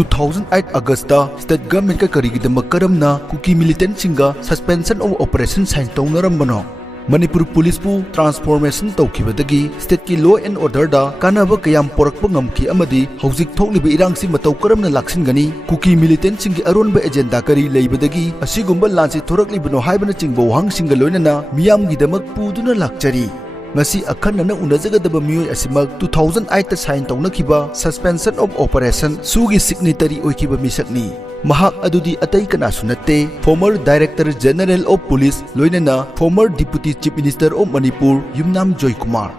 2008 August state government ka karigidama karamna kuki militant singa suspension of operation sign tawnaramano. Manipur Police pu transformation tawkhibadagi state ki law and order da kanaba kayam porakpa ngamki amadi hojik thokliba irangsi mataw karamna laksingani kuki militant singi aronba agenda kari leibadagi asigumba lansi thoraklibano haibana chingbo wahang singa loinana miyamgi damak puduna lakchari. Ngasi akhanna unajagadaba miyoi asimak 2008 ta sign tawnakhiba suspension of operation SoO Signatory oikiba misakni. Mahak adudi atay kanasu natte former Director General of Police loinana former Deputy Chief Minister of Manipur Joykumar.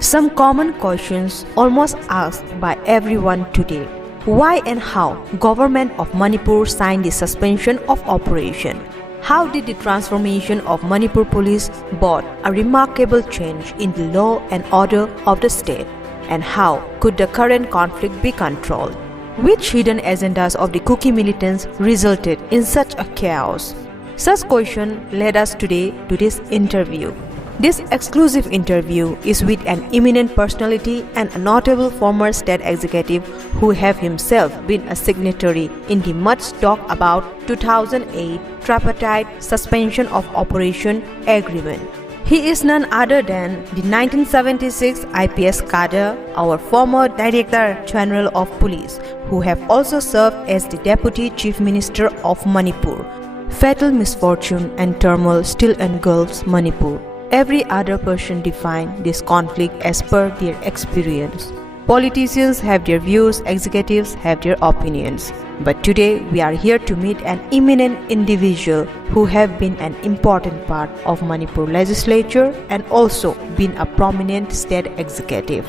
Some common questions almost asked by everyone today. Why and how government of Manipur signed the suspension of operation? How did the transformation of Manipur Police brought a remarkable change in the law and order of the state? And how could the current conflict be controlled? Which hidden agendas of the Kuki militants resulted in such a chaos? Such question led us today to this interview. This exclusive interview is with an eminent personality and a notable former state executive who have himself been a signatory in the much talked about 2008 tripartite suspension of operation agreement. He is none other than the 1976 IPS cadre, our former Director General of Police, who have also served as the Deputy Chief Minister of Manipur. Fatal misfortune and turmoil still engulfs Manipur. Every other person defines this conflict as per their experience. Politicians have their views, executives have their opinions. But today we are here to meet an eminent individual who have been an important part of Manipur legislature and also been a prominent state executive.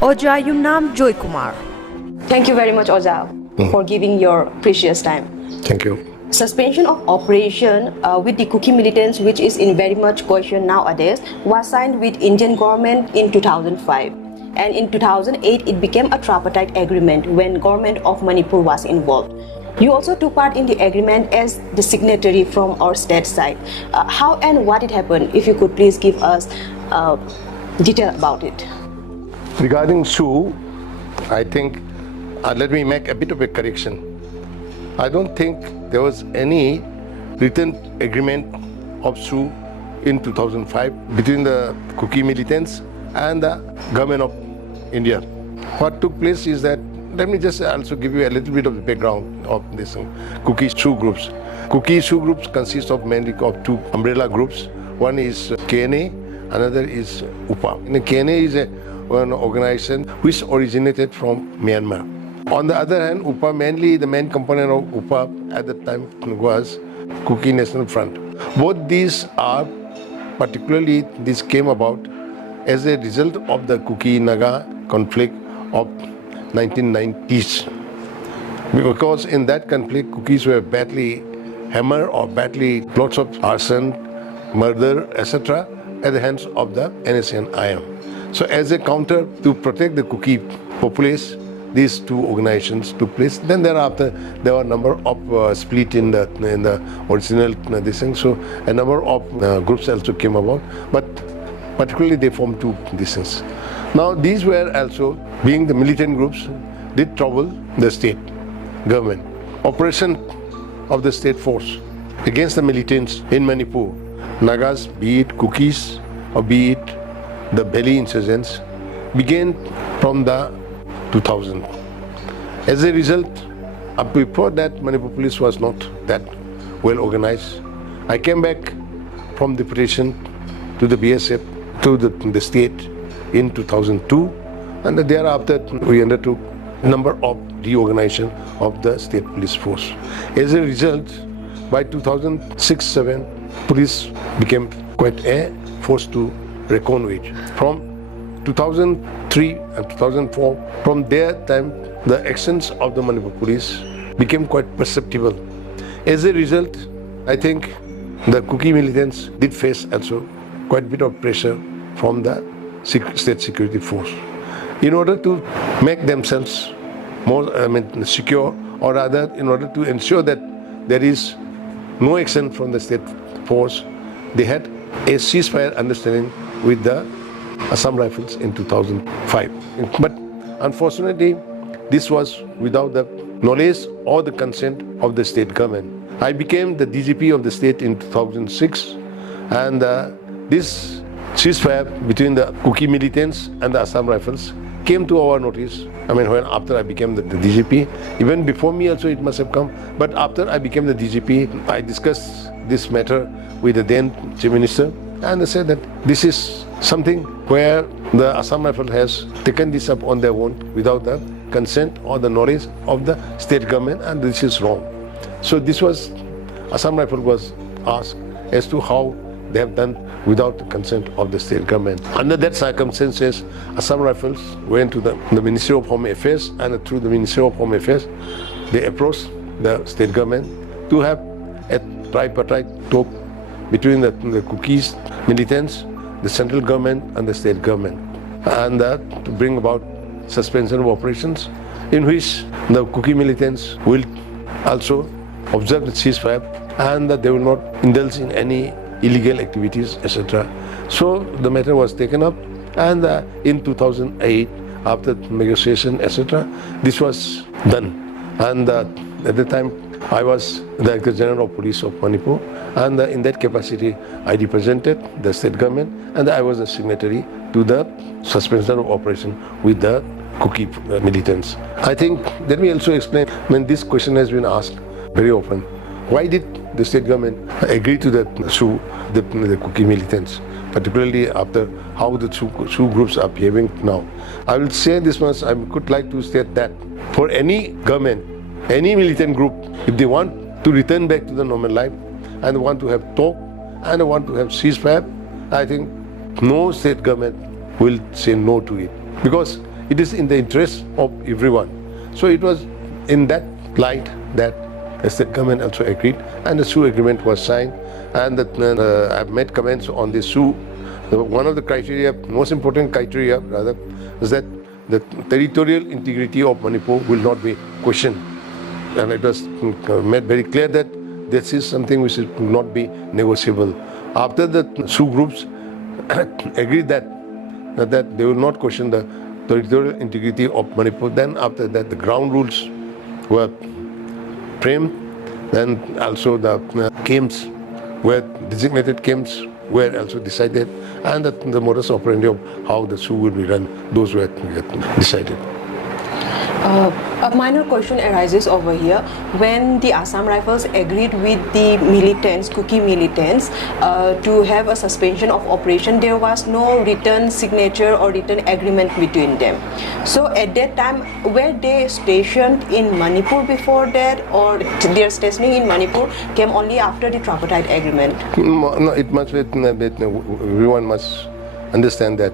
Oja Yumnam Joykumar. Thank you very much, Oja, for giving your precious time. Thank you. Suspension of operation with the Kuki militants, which is in very much question nowadays, was signed with Indian government in 2005. And in 2008, it became a tripartite agreement when government of Manipur was involved. You also took part in the agreement as the signatory from our state side. How and what it happened? If you could please give us detail about it. Regarding SoO, I think, let me make a bit of a correction. I don't think there was any written agreement of SoO in 2005 between the Kuki militants and the government of India. What took place is that, let me just also give you a little bit of the background of this Kuki SoO groups. Kuki SoO groups consist of mainly of two umbrella groups. One is KNA, another is UPA. KNA is an organization which originated from Myanmar. On the other hand, UPA, mainly the main component of UPA at the time was Kuki National Front. Both these are, particularly this came about as a result of the Kuki-Naga conflict of 1990s. Because in that conflict, Kukis were badly hammered or badly lots of arson, murder, etc. at the hands of the NSA and IM. So as a counter to protect the Kuki populace, these two organizations took place. Then thereafter, there were a number of split in the original this thing. So a number of groups also came about, but particularly they formed two these things. Now these were also, being the militant groups, did trouble the state government. Operation of the state force against the militants in Manipur, Nagas, be it Kukis or be it the Belly insurgents, began from the 2000. As a result, before that, Manipur police was not that well organized. I came back from deputation to the BSF, to the state in 2002, and thereafter we undertook a number of reorganization of the state police force. As a result, by 2006-07, police became quite a force to reckon with. From 2003 and 2004, from their time, the actions of the Manipur police became quite perceptible. As a result, I think the Kuki militants did face also quite a bit of pressure from the state security force. In order to make themselves more secure, or rather in order to ensure that there is no action from the state force, they had a ceasefire understanding with the Assam Rifles in 2005. But unfortunately, this was without the knowledge or the consent of the state government. I became the DGP of the state in 2006, and this ceasefire between the Kuki militants and the Assam Rifles came to our notice. I mean, when after I became the DGP, even before me also it must have come, but after I became the DGP, I discussed this matter with the then Chief Minister, and they said that this is something where the Assam Rifle has taken this up on their own without the consent or the knowledge of the state government, and this is wrong. So this was, Assam Rifle was asked as to how they have done without the consent of the state government. Under that circumstances, Assam Rifles went to the Ministry of Home Affairs, and through the Ministry of Home Affairs, they approached the state government to have a tripartite talk between the Kukis militants, the central government and the state government, and to bring about suspension of operations in which the Kuki militants will also observe the ceasefire and that they will not indulge in any illegal activities, etc. So the matter was taken up, and in 2008, after negotiation, etc., this was done. And at the time, I was Director General of Police of Manipur, and in that capacity, I represented the state government, and I was a signatory to the suspension of operation with the Kuki militants. I think, let me also explain, when this question has been asked very often, why did the state government agree to sue the Kuki militants, particularly after how the SoO groups are behaving now? I will say this much, I could like to state that for any government, any militant group, if they want to return back to the normal life and want to have talk and want to have ceasefire, I think no state government will say no to it, because it is in the interest of everyone. So it was in that light that the state government also agreed, and the SoO agreement was signed, and I've made comments on the SoO. One of the criteria, most important criteria rather, is that the territorial integrity of Manipur will not be questioned. And it was made very clear that this is something which will not be negotiable. After the SoO groups agreed that they will not question the territorial integrity of Manipur, then after that the ground rules were framed, then also the camps were designated camps were also decided, and the modus operandi of how the SoO will be run, those were decided. A minor question arises over here. When the Assam Rifles agreed with the militants, Kuki militants, to have a suspension of operation, there was no written signature or written agreement between them. So at that time, were they stationed in Manipur before that, or their stationing in Manipur came only after the tripartite agreement? No, it must be, everyone must understand that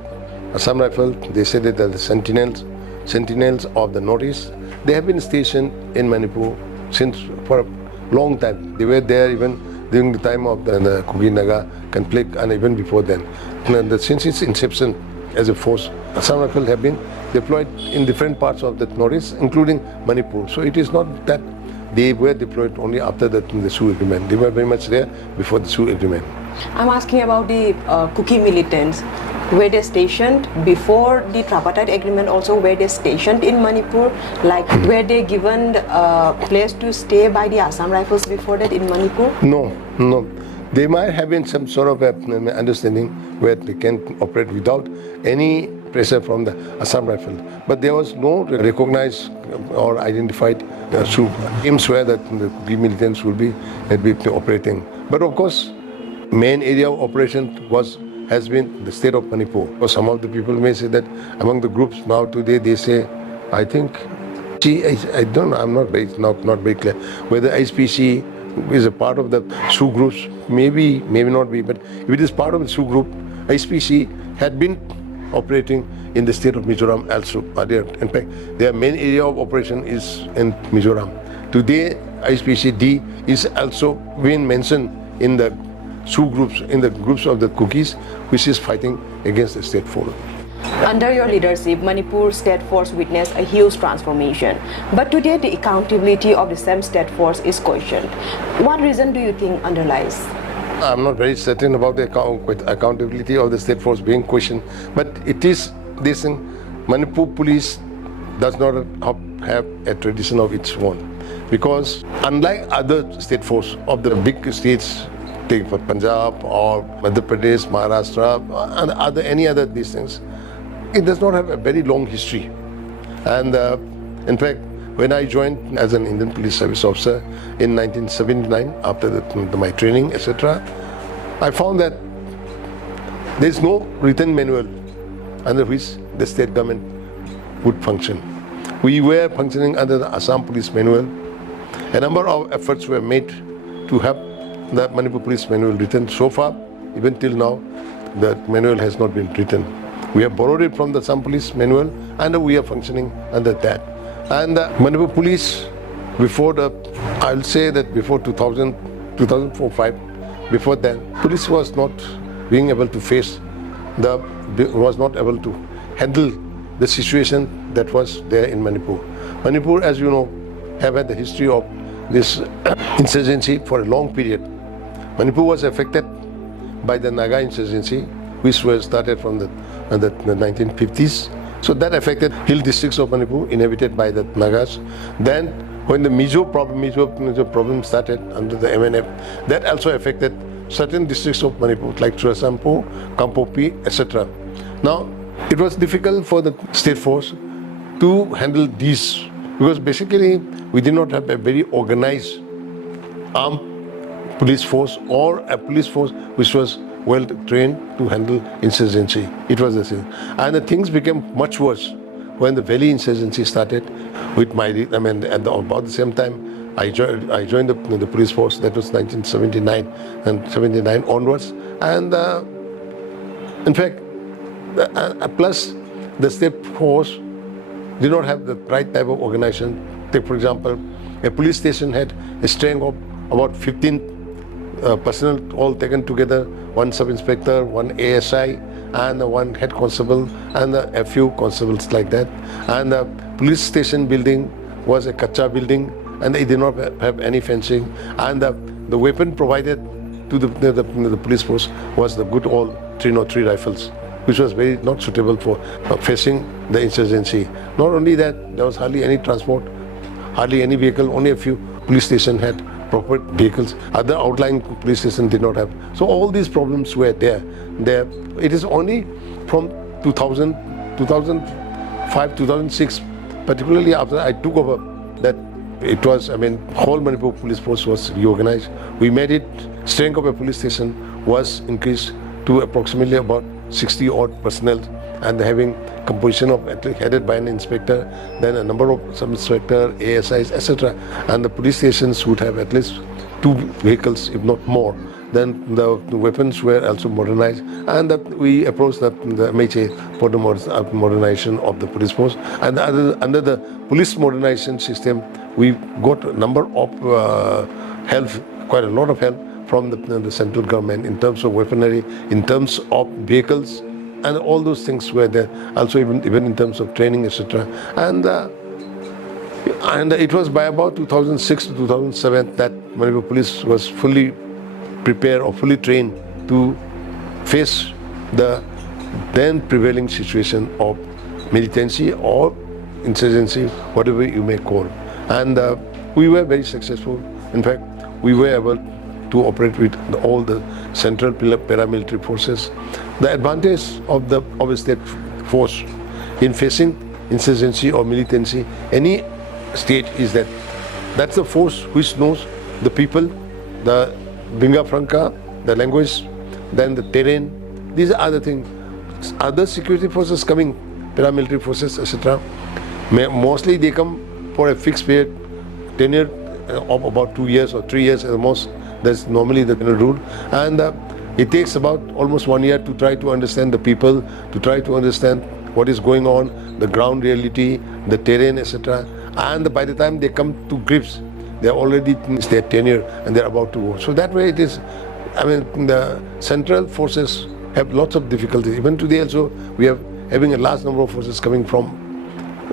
Assam Rifle, they said that the sentinels of the Northeast, they have been stationed in Manipur since for a long time. They were there even during the time of the Kuki-Naga conflict, and even before then. Since its inception as a force, Assam Rifle have been deployed in different parts of the Northeast, including Manipur. So it is not that they were deployed only after the SoO agreement. They were very much there before the SoO agreement. I'm asking about the Kuki militants. Were they stationed before the tripartite agreement also? Were they stationed in Manipur? Like, were they given a place to stay by the Assam Rifles before that in Manipur? No. They might have been some sort of understanding where they can operate without any pressure from the Assam Rifle. But there was no recognized or identified SoO teams where the Kuki militants will be operating. But of course, main area of operation has been the state of Manipur. Or some of the people may say that among the groups now today they say, I think, I don't know, I'm not very clear whether ISPC is a part of the SoO groups, maybe not be, but if it is part of the SoO group, ISPC had been operating in the state of Mizoram also. In fact, their main area of operation is in Mizoram. Today, ISPC-D is also being mentioned in the SoO groups, in the groups of the Kukis, which is fighting against the state force. Under your leadership, Manipur State Force witnessed a huge transformation. But today, the accountability of the same state force is questioned. What reason do you think underlies? I'm not very certain about the accountability of the state force being questioned, but it is this thing. Manipur police does not have a tradition of its own. Because unlike other state force of the big states, take for Punjab or Madhya Pradesh, Maharashtra, and any other these things, it does not have a very long history. And in fact, when I joined as an Indian Police Service officer in 1979, after my training, etc., I found that there is no written manual under which the state government would function. We were functioning under the Assam Police Manual. A number of efforts were made to have the Manipur Police Manual written. So far, even till now, the manual has not been written. We have borrowed it from the Assam Police Manual, and we are functioning under that. And the Manipur Police, I'll say that before 2000, 2004-05, before then, police was not being able to was not able to handle the situation that was there in Manipur. Manipur, as you know, have had the history of this insurgency for a long period. Manipur was affected by the Naga insurgency, which was started from the 1950s. So that affected hill districts of Manipur inhabited by the Nagas. Then when the Mizo problem started under the MNF, that also affected certain districts of Manipur like Churasampo, Kampopi, etc. Now, it was difficult for the state force to handle these because basically we did not have a very organized armed police force or a police force which was well trained to handle insurgency. It was the same. And the things became much worse when the Valley insurgency started with about the same time I joined the police force. That was 1979 and 79 onwards. And in fact, plus the state force did not have the right type of organization. Take for example, a police station had a strength of about 15 personnel all taken together, one sub-inspector, one ASI, and one head constable, and a few constables like that. And the police station building was a kacha building, and they did not have any fencing. And the weapon provided to the police force was the good old 303 rifles, which was very not suitable for facing the insurgency. Not only that, there was hardly any transport, hardly any vehicle, only a few police stations had proper vehicles. Other outlying police stations did not have. So all these problems were there. It is only from 2000, 2005, 2006, particularly after I took over, that it was, whole Manipur police force was reorganized. We made it, strength of a police station was increased to approximately about 60 odd personnel, and having composition of headed by an inspector, then a number of sub-inspector, ASIs, etc. And the police stations would have at least 2 vehicles, if not more. Then the weapons were also modernized, and we approached the MHA for the modernization of the police force. And under the police modernization system, we got a number of help, quite a lot of help from the central government in terms of weaponry, in terms of vehicles, and all those things were there. Also even in terms of training, etc. And it was by about 2006 to 2007 that Manipur Police was fully prepared or fully trained to face the then prevailing situation of militancy or insurgency, whatever you may call. And we were very successful. In fact, we were able to operate with all the central paramilitary forces. The advantage of a state force in facing insurgency or militancy, any state, is that that's the force which knows the people, the Binga Franca, the language, then the terrain. These are other things. Other security forces coming, paramilitary forces, etc. Mostly they come for a fixed period, tenure of about 2 years or 3 years at the most. That's normally the rule. And it takes about almost 1 year to try to understand the people, to try to understand what is going on, the ground reality, the terrain, etc. And by the time they come to grips, they are already in their tenure and they are about to go. So that way it is, the central forces have lots of difficulties. Even today also, we are having a large number of forces coming from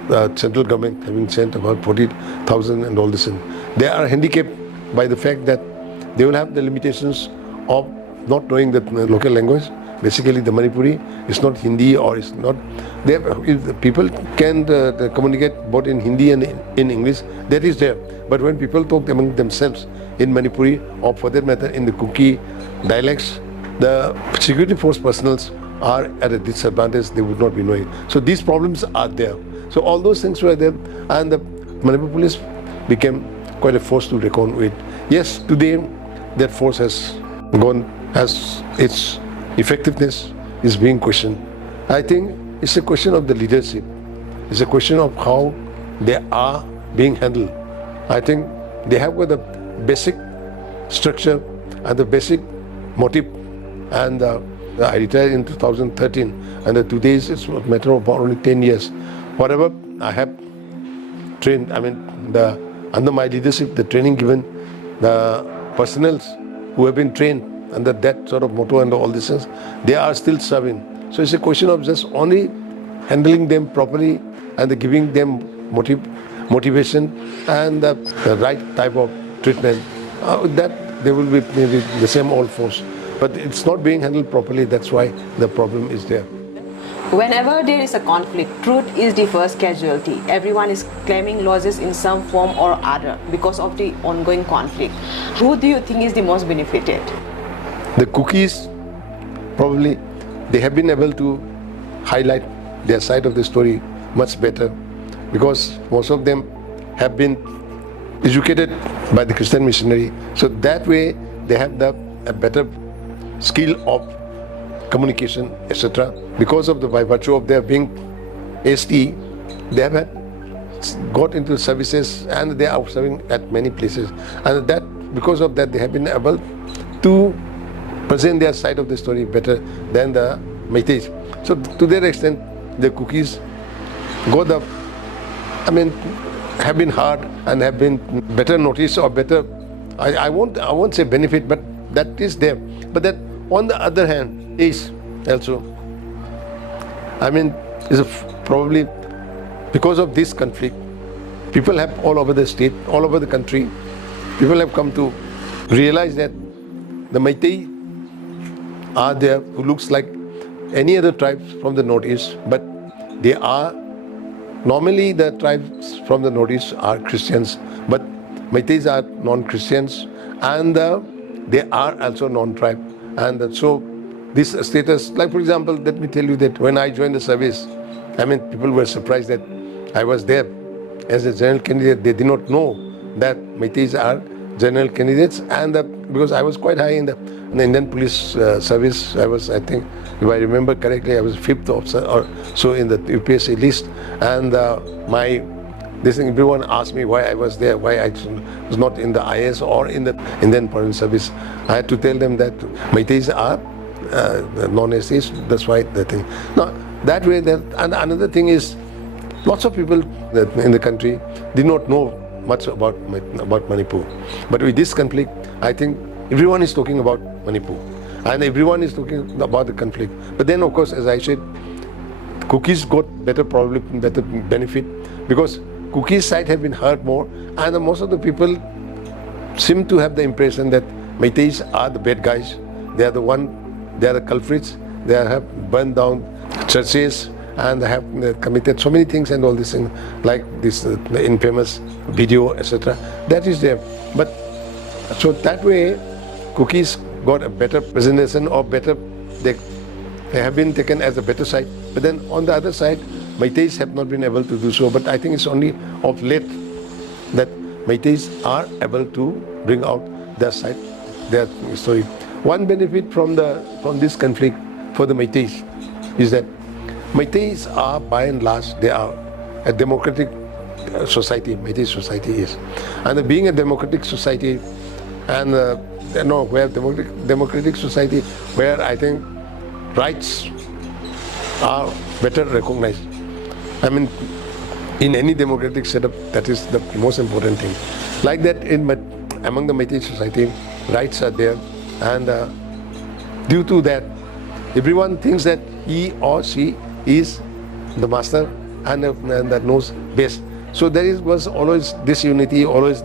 the central government, having sent about 40,000 and all this. And they are handicapped by the fact that they will have the limitations of not knowing the local language, basically the Manipuri is not Hindi or is not. If people can communicate both in Hindi and in English, that is there. But when people talk among themselves in Manipuri or for that matter in the Kuki dialects, the security force personals are at a disadvantage, they would not be knowing. So these problems are there. So all those things were there, and the Manipur police became quite a force to reckon with. Yes, today that force has gone, as its effectiveness is being questioned. I think it's a question of the leadership. It's a question of how they are being handled. I think they have got the basic structure and the basic motive, and I retired in 2013, and today it's a matter of only 10 years. Whatever I have trained, I mean, under my leadership, the training given, the personnel who have been trained under that sort of motto and all these things, they are still serving. So it's a question of just only handling them properly and giving them motivation and the right type of treatment. That they will be maybe the same old force. But it's not being handled properly, that's why the problem is there. Whenever there is a conflict, truth is the first casualty. Everyone is claiming losses in some form or other because of the ongoing conflict. Who do you think is the most benefited? The cookies, probably, they have been able to highlight their side of the story much better because most of them have been educated by the Christian missionary. So that way they have a better skill of communication, etc. Because of by virtue of their being ST, they have got into services and they are serving at many places. And that because of that they have been able to present their side of the story better than the Meiteis. So to that extent, the cookies got the, have been hard and have been better noticed or better. I won't say benefit, but that is there. But that on the other hand is also, is probably because of this conflict, people have all over the state, all over the country, people have come to realize that the Meitei are there who looks like any other tribes from the northeast, but they are normally the tribes from the northeast are Christians, but Meiteis are non-Christians and they are also non-tribe. And so this status, like for example, let me tell you that when I joined the service, people were surprised that I was there as a general candidate. They did not know that Meiteis are general candidates, and because I was quite high in the Indian police service. I was, I think, if I remember correctly, I was 5th officer or so in the UPSC list, and everyone asked me why I was there, why I was not in the IS or in the Indian Foreign Service. I had to tell them that Meiteis are non-STs, that's why the thing. Now, that way, and another thing is, lots of people in the country did not know much about Manipur. But with this conflict, I think everyone is talking about Manipur. And everyone is talking about the conflict. But then, of course, as I said, cookies got better benefit because cookies' side have been hurt more, and most of the people seem to have the impression that Meiteis are the bad guys. They are the culprits. They have burned down churches and have committed so many things and all these things, like this the infamous video, etc. That is there. But so that way, cookies got a better presentation or better. They have been taken as a better side. But then on the other side, Meiteis have not been able to do so. But I think it's only of late that Meiteis are able to bring out their side, their story. One benefit from this conflict for the Meiteis is that Meiteis are, by and large, they are a democratic society. Meiteis society is, and being a democratic society, and where democratic society, where I think rights are better recognized. In any democratic setup, that is the most important thing. Like that, among the Meiteis society, rights are there, and due to that, everyone thinks that he or she is the master and that knows best. So there was always disunity, always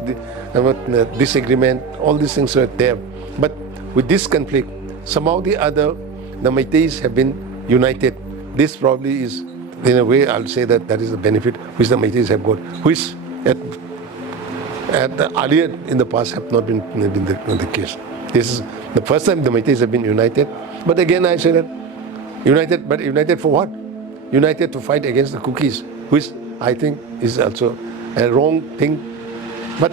disagreement, all these things were there. But with this conflict, somehow the other, the Meiteis have been united. This probably is, in a way, I'll say that is the benefit which the Meiteis have got, which earlier in the past have not been the case. This is the first time the Meiteis have been united. But again, I say that united, but united for what? United to fight against the cookies, which I think is also a wrong thing. But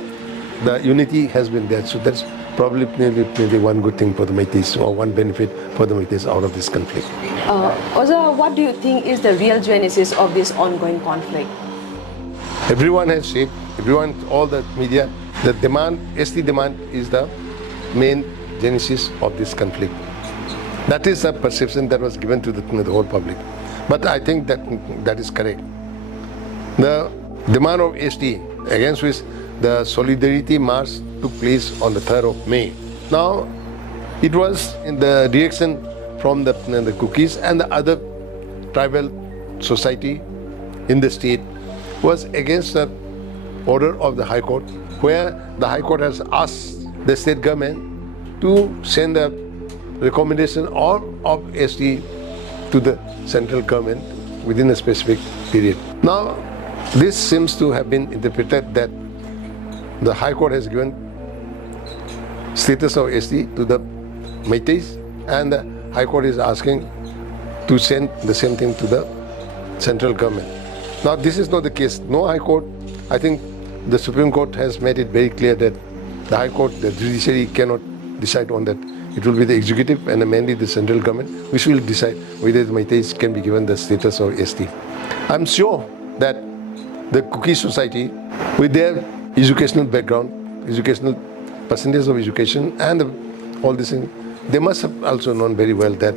the unity has been there, so that's probably maybe one good thing for the Meiteis, or one benefit for the Meiteis out of this conflict. Oza, what do you think is the real genesis of this ongoing conflict? Everyone has said, all the media, the demand, ST demand is the main genesis of this conflict. That is a perception that was given to the whole public. But I think that is correct. The demand of ST, against which the solidarity march took place on the 3rd of May. Now, it was in the reaction from the cookies and the other tribal society in the state was against the order of the High Court, where the High Court has asked the state government to send a recommendation of ST to the central government within a specific period. Now, this seems to have been interpreted that the High Court has given status of ST to the Meiteis, and the High Court is asking to send the same thing to the central government. Now, this is not the case. No High Court, I think the Supreme Court has made it very clear that the High Court, the judiciary cannot decide on that. It will be the executive and mainly the central government which will decide whether the Meiteis can be given the status of ST. I'm sure that the Kuki society, with their educational background, educational percentage of education and all this thing, they must have also known very well that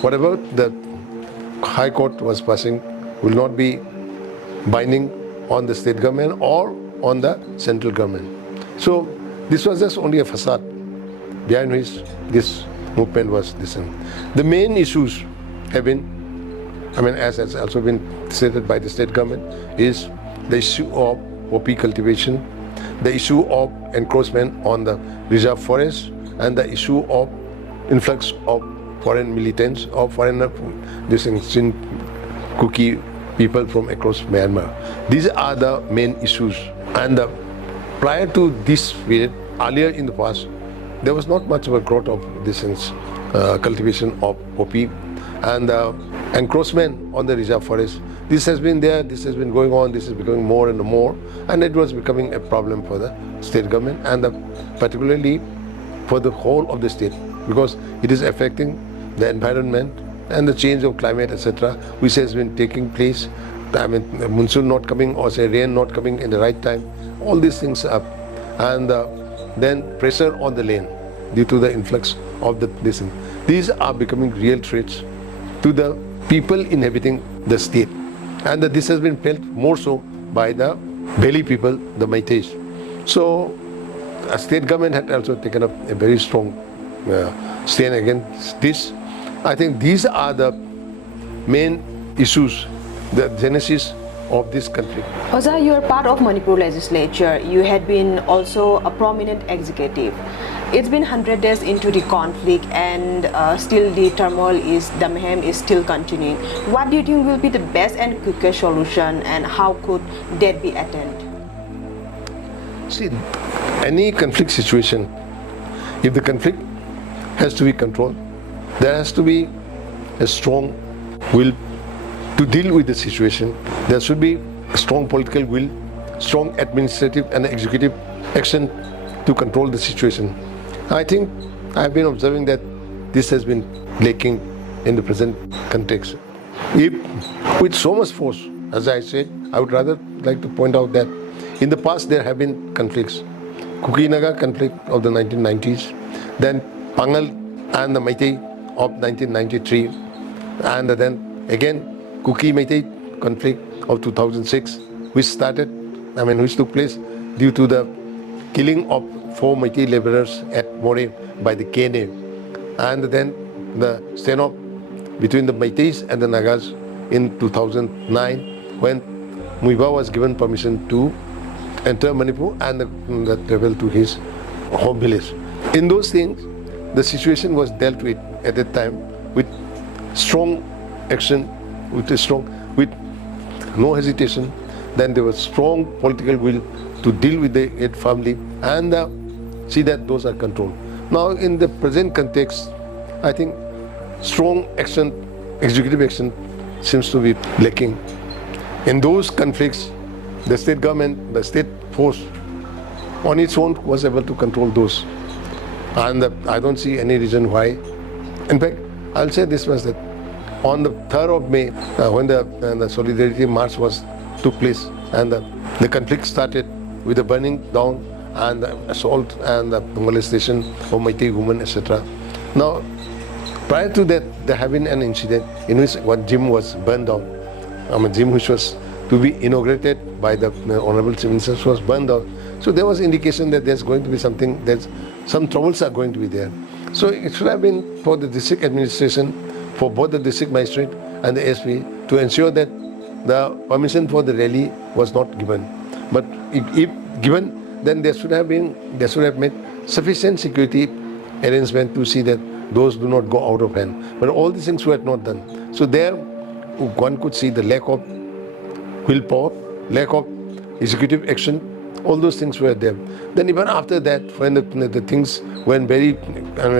whatever the High Court was passing will not be binding on the state government or on the central government. So this was just only a facade behind which this movement was listened. The main issues have been, as has also been stated by the state government, is the issue of OP cultivation, the issue of encroachment on the reserve forest, and the issue of influx of foreign militants or foreigner, this Kuki people from across Myanmar. These are the main issues. And prior to this period, earlier in the past, there was not much of a growth of this cultivation of poppy and encroachment on the reserve forest. This has been there, this has been going on, this is becoming more and more, and it was becoming a problem for the state government and particularly for the whole of the state, because it is affecting the environment and the change of climate, etc., which has been taking place. Monsoon not coming, or say rain not coming in the right time, all these things up, and then pressure on the land due to the influx of this thing. These are becoming real threats to the people inhabiting the state, and this has been felt more so by the Beli people, the Meiteis. So, the state government had also taken up a very strong stand against this. I think these are the main issues, the genesis of this conflict. Oza, you are part of Manipur legislature. You had been also a prominent executive. It's been 100 days into the conflict, and still the turmoil the mayhem is still continuing. What do you think will be the best and quickest solution, and how could that be attained? See, any conflict situation, if the conflict has to be controlled, there has to be a strong will to deal with the situation. There should be a strong political will, strong administrative and executive action to control the situation. I think I have been observing that this has been lacking in the present context. If with so much force, as I said, I would rather like to point out that in the past there have been conflicts. Kuki-Naga conflict of the 1990s, then Pangal and the Meitei of 1993, and then again Kuki-Meitei conflict of 2006, which took place due to the killing of 4 Meitei laborers at More by the KNA, and then the standoff between the Meiteis and the Nagas in 2009, when Muiba was given permission to enter Manipur and travel to his home village. In those things, the situation was dealt with at that time with strong action, with no hesitation. Then there was strong political will to deal with the family and see that those are controlled. Now, in the present context, I think strong action, executive action, seems to be lacking. In those conflicts, the state government, the state force, on its own was able to control those. And I don't see any reason why. In fact, I'll say this was that on the 3rd of May, when the Solidarity March took place, and the conflict started with the burning down and the assault and the molestation of Meitei women, etc. Now, prior to that, there had been an incident in which one gym was burned down. A gym which was to be inaugurated by the Honorable Chief Minister was burned down. So there was indication that there's going to be something, that some troubles are going to be there. So it should have been for the district administration, for both the district magistrate and the SP, to ensure that the permission for the rally was not given. But if given, then there should have made sufficient security arrangement to see that those do not go out of hand. But all these things were not done. So there, one could see the lack of willpower, lack of executive action. All those things were there. Then even after that, when the things went very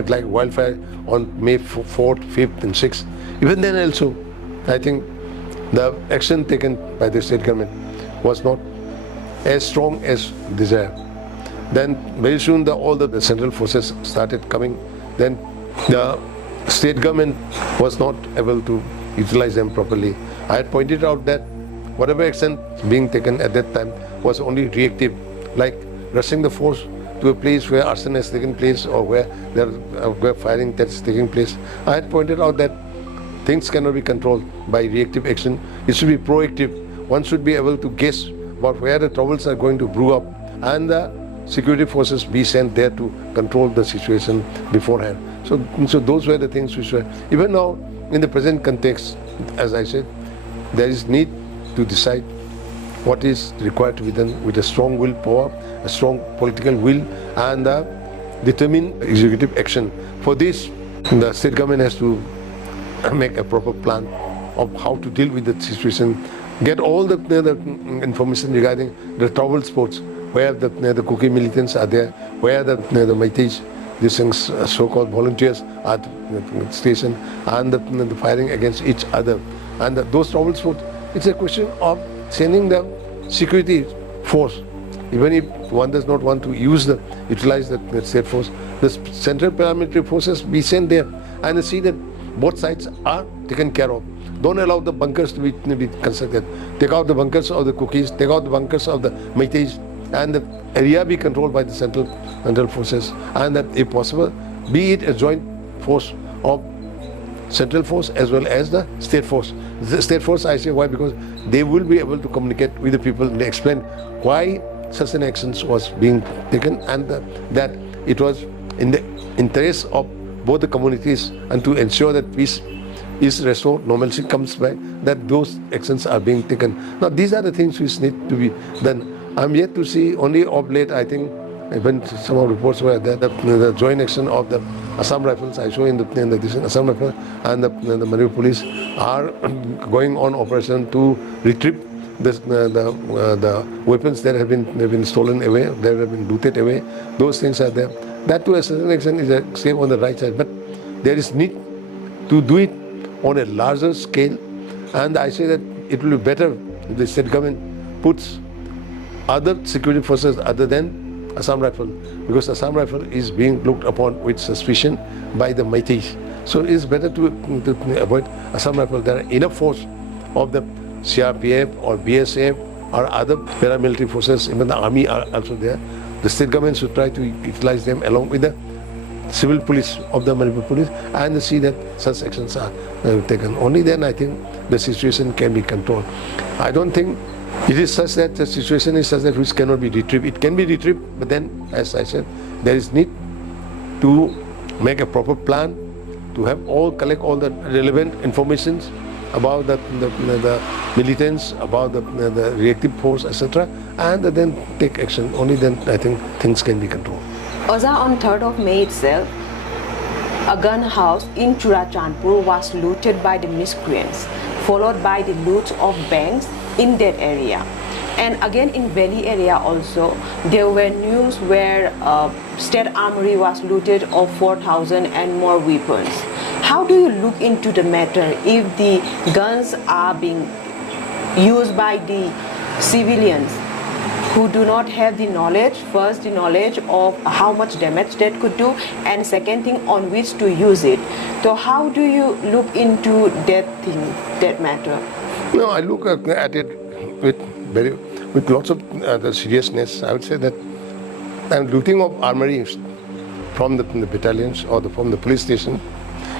like wildfire on May 4th, 5th and 6th, even then also, I think the action taken by the state government was not as strong as desired. Then very soon all the central forces started coming. Then the state government was not able to utilize them properly. I had pointed out that whatever action being taken at that time was only reactive, like rushing the force to a place where arson has taken place or where firing that's taking place. I had pointed out that things cannot be controlled by reactive action. It should be proactive. One should be able to guess about where the troubles are going to brew up, and the security forces be sent there to control the situation beforehand. So those were the things which were, even now in the present context, as I said, there is need to decide what is required to be done with a strong willpower, a strong political will, and a determined executive action. For this, the state government has to make a proper plan of how to deal with the situation, get all the information regarding the troubled spots, where the Kuki militants are there, where the Meitei, these things, so-called volunteers are stationed, and the firing against each other. And those troubled spots, it's a question of sending the security force. Even if one does not want to utilize the state force, the central paramilitary forces be sent there and see that both sides are taken care of. Don't allow the bunkers to be constructed. Take out the bunkers of the Kukis, take out the bunkers of the Meitei, and the area be controlled by the central forces. And that, if possible, be it a joint force of central force as well as the state force. The state force, I say why, because they will be able to communicate with the people and explain why such an action was being taken, and that it was in the interest of both the communities, and to ensure that peace is restored, normalcy comes back, that those actions are being taken. Now these are the things which need to be done. I'm yet to see, only of late, I think, when some of the reports were that the joint action of the Assam Rifles, I show in the Assam Rifles and the Manipur Police are going on operation to retrieve the weapons that have been stolen away, that have been looted away. Those things are there. That to a certain extent is a step on the right side, but there is need to do it on a larger scale, and I say that it will be better if the state government puts other security forces other than Assam Rifle, because Assam Rifle is being looked upon with suspicion by the Meitei. So it is better to avoid Assam Rifle. There are enough force of the CRPF or BSF or other paramilitary forces, even the army are also there. The state government should try to utilize them along with the civil police of the Manipur Police, and see that such actions are taken. Only then I think the situation can be controlled. I don't think it is such that the situation is such that which cannot be retrieved. It can be retrieved, but then, as I said, there is need to make a proper plan, to collect all the relevant informations about the militants, about the reactive force, etc., and then take action. Only then I think things can be controlled. Also, on 3rd of May itself, a gun house in Churachandpur was looted by the miscreants, followed by the loot of banks in that area. And again in Valley area also, there were news where State Armory was looted of 4,000 and more weapons. How do you look into the matter if the guns are being used by the civilians who do not have the knowledge, first the knowledge of how much damage that could do, and second thing on which to use it. So how do you look into that thing, that matter? No, I look at it with lots of seriousness. I would say that looting of armories from the battalions or from the police station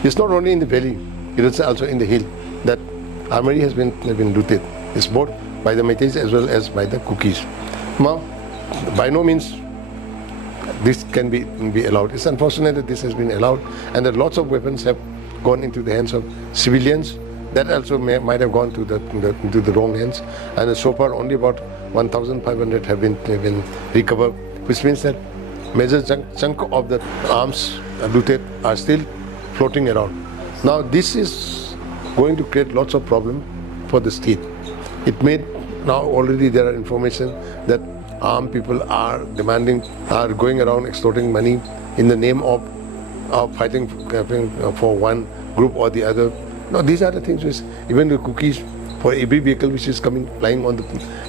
is not only in the valley, it is also in the hill. That armory has been looted. It's both by the Meiteis as well as by the Kukis. Now, by no means this can be allowed. It's unfortunate that this has been allowed and that lots of weapons have gone into the hands of civilians. That also might have gone to the wrong hands. And so far only about 1,500 have been recovered, which means that major chunk of the arms looted are still floating around. Now this is going to create lots of problem for the state. It may now already there are information that armed people are going around extorting money in the name of fighting for one group or the other. Now these are the things which even the cookies for every vehicle which is coming flying on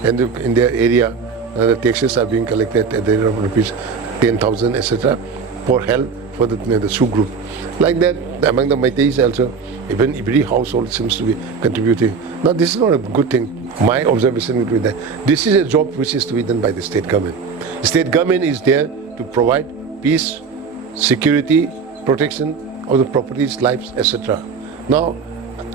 in their area, the taxes are being collected at the rate of rupees 10,000 etc. for help for the SoO group. Like that among the Meiteis also, even every household seems to be contributing. Now this is not a good thing. My observation would be that this is a job which is to be done by the state government. The state government is there to provide peace, security, protection of the properties, lives, etc. Now,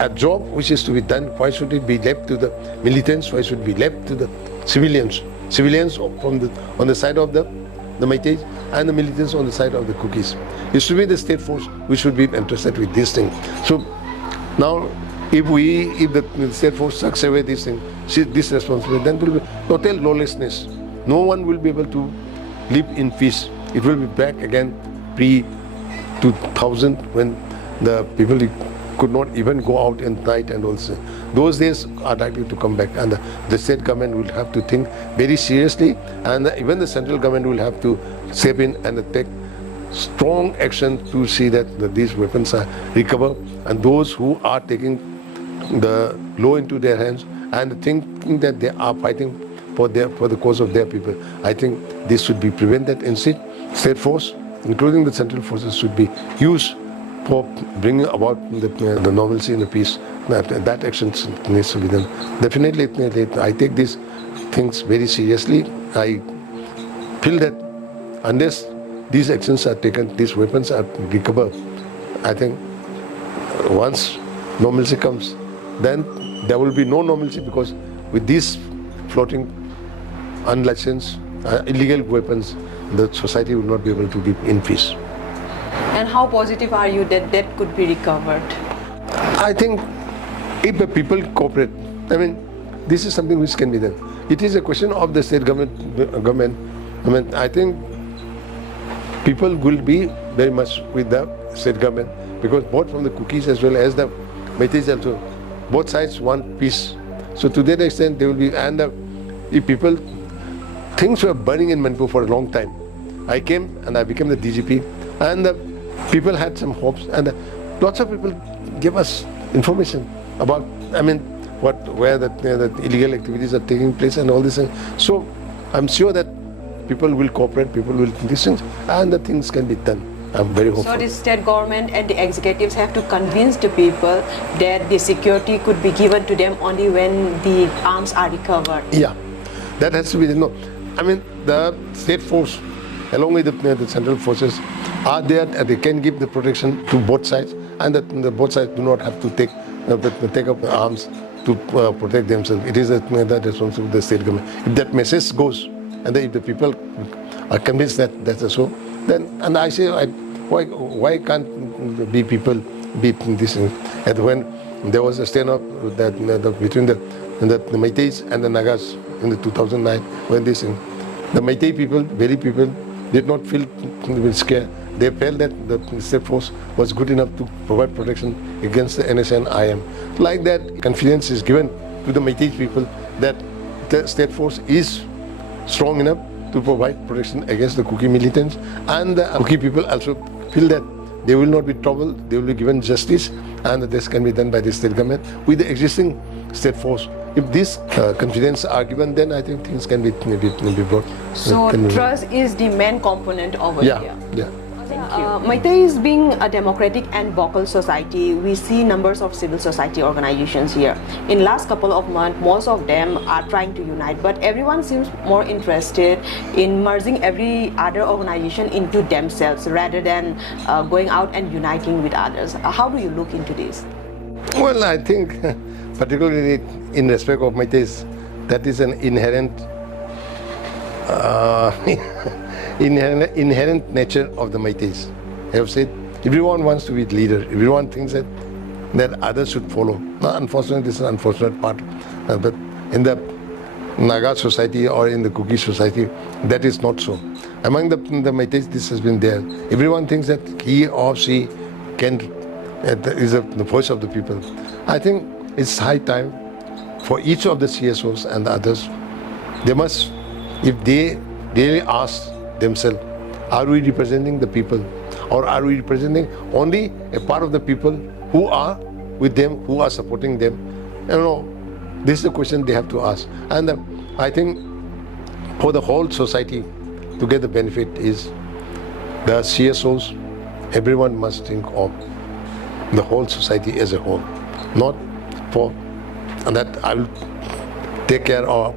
a job which is to be done, why should it be left to the militants? Why should it be left to the civilians? Civilians on the side of the Meiteis and the militants on the side of the Kukis. It should be the state force which should be interested with this thing. So now, if the state force sucks away this thing, this responsibility, then there will be total lawlessness. No one will be able to live in peace. It will be back again pre-2000 when the people could not even go out at night, and also those days are likely to come back, and the state government will have to think very seriously, and even the central government will have to step in and take strong action to see that these weapons are recovered, and those who are taking the law into their hands and thinking that they are fighting for the cause of their people, I think this should be prevented. Instead, state force, including the central forces, should be used for bringing about the normalcy and the peace. That action needs to be done. Definitely, I take these things very seriously. I feel that unless these actions are taken, these weapons are recovered, I think once normalcy comes, then there will be no normalcy, because with these floating unlicensed illegal weapons, the society will not be able to live in peace. And how positive are you that that could be recovered? I think if the people cooperate, I mean, this is something which can be done. It is a question of the state government. I mean, I think people will be very much with the state government, because both from the Kukis as well as the Meiteis also, both sides want peace. So to that extent, they will be, and if people, things were burning in Manipur for a long time. I came and I became the DGP, and people had some hopes, and lots of people gave us information about, I mean, where the illegal activities are taking place and all this. So I'm sure that people will cooperate, people will listen, and the things can be done. I'm very hopeful. So the state government and the executives have to convince the people that the security could be given to them only when the arms are recovered. Yeah, that has to be, no. I mean, the state force, along with the central forces, are there, and they can give the protection to both sides, and that the both sides do not have to take up arms to protect themselves. It is that responsibility of the state government. If that message goes, and if the people are convinced that that's so, then, and I say, why can't people be this? And when there was a stand-up between the Meiteis and the Nagas in the 2009, when this, the Meitei people, Valley people, did not feel scared. they felt that the state force was good enough to provide protection against the NSA and IM. Like that, confidence is given to the Meiteis people that the state force is strong enough to provide protection against the Kuki militants, and the Kuki people also feel that they will not be troubled, they will be given justice, and this can be done by the state government with the existing state force. If this confidence are given, then I think things can be brought. So trust is the main component over here. Yeah. Meiteis being a democratic and vocal society, we see numbers of civil society organizations here. In last couple of months, most of them are trying to unite, but everyone seems more interested in merging every other organization into themselves rather than going out and uniting with others. How do you look into this? Well, I think particularly in respect of Meiteis, that is an inherent inherent nature of the Meiteis. I have said, everyone wants to be leader. Everyone thinks that others should follow. Now, unfortunately, this is an unfortunate part. But in the Naga society or in the Kuki society, that is not so. Among the Meiteis, this has been there. Everyone thinks that he or she is the voice of the people. I think it's high time for each of the CSOs and the others. They must, if they really ask themselves, are we representing the people, or are we representing only a part of the people who are with them, who are supporting them? This is the question they have to ask. And I think for the whole society to get the benefit is the CSOs, everyone must think of the whole society as a whole, not for that I will take care of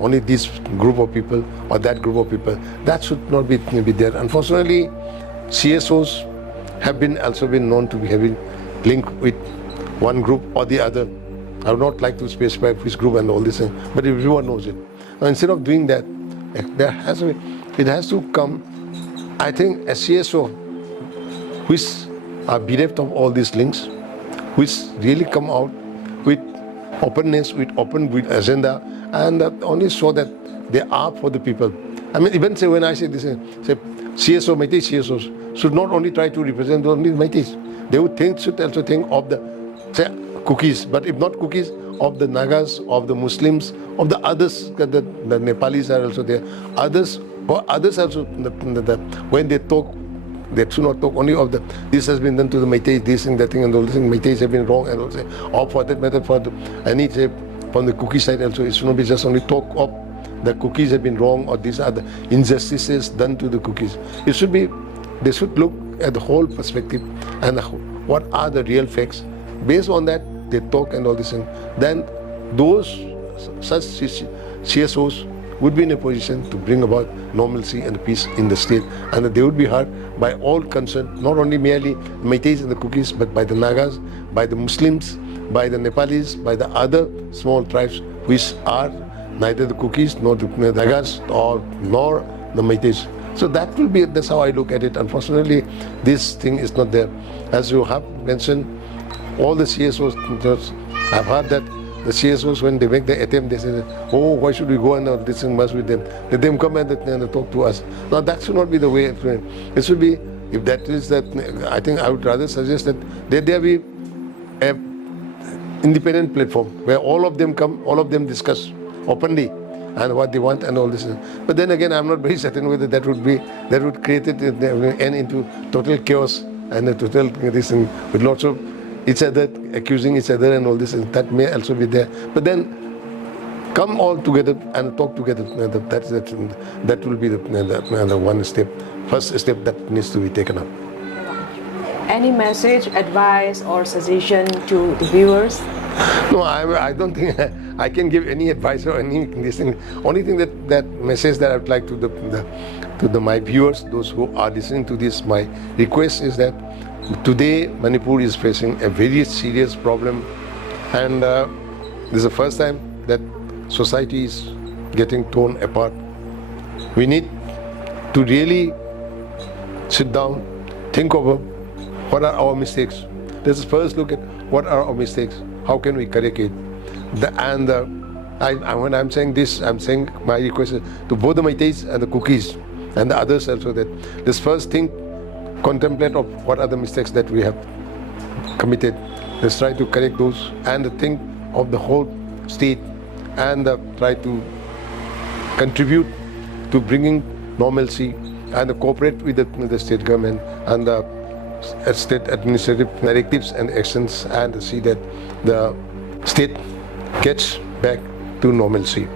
only this group of people or that group of people. That should not be there. Unfortunately, CSOs have also been known to be having link with one group or the other. I would not like to specify which group and all this, but everyone knows it. Now, instead of doing that, it has to come, I think, a CSO which are bereft of all these links, which really come out with openness, with agenda, and only show that they are for the people. I mean, even say when I say this, say CSO, Meiteis CSOs should not only try to represent only Meiteis. They should also think of the Kukis, but if not Kukis, of the Nagas, of the Muslims, of the others. The Nepalis are also there. Others also, when they talk, they should not talk only of this has been done to the Meiteis, this and that thing and all this thing. Meiteis have been wrong and all that. Or for that matter, any say from the Kuki side also, it should not be just only talk of the Kukis have been wrong or these are the injustices done to the Kukis. It should be, they should look at the whole perspective and what are the real facts. Based on that, they talk and all this thing. Then those such CSOs would be in a position to bring about normalcy and peace in the state, and that they would be heard by all concerned, not only merely Meiteis and the Kukis, but by the Nagas, by the Muslims, by the Nepalis, by the other small tribes which are neither the Kukis nor the Nagas nor the Meiteis. So that's how I look at it. Unfortunately, this thing is not there. As you have mentioned, all the CSOs, I've heard that the CSOs, when they make the attempt, they say, oh, why should we go and this and mess with them? Let them come and talk to us. Now, that should not be the way. It should be, if that is that, I think I would rather suggest that there be an independent platform where all of them come, all of them discuss openly and what they want and all this. But then again, I'm not very certain whether that would create it end into total chaos and a total this thing with lots of each other accusing each other and all this, and that may also be there. But then come all together and talk together. That will be the one step, first step that needs to be taken up. Any message, advice, or suggestion to the viewers? No, I don't think I can give any advice or any this thing. Only thing that message that I would like to my viewers, those who are listening to this, my request is that today Manipur is facing a very serious problem, and this is the first time that society is getting torn apart. We need to really sit down, think over what are our mistakes. Let's first look at what are our mistakes. How can we correct it? When I'm saying this, I'm saying my request is to both the Meiteis and the Kukis and the others also that let's first think contemplate of what are the mistakes that we have committed. Let's try to correct those and think of the whole state and try to contribute to bringing normalcy and cooperate with the state government and the state administrative directives and actions and see that the state gets back to normalcy.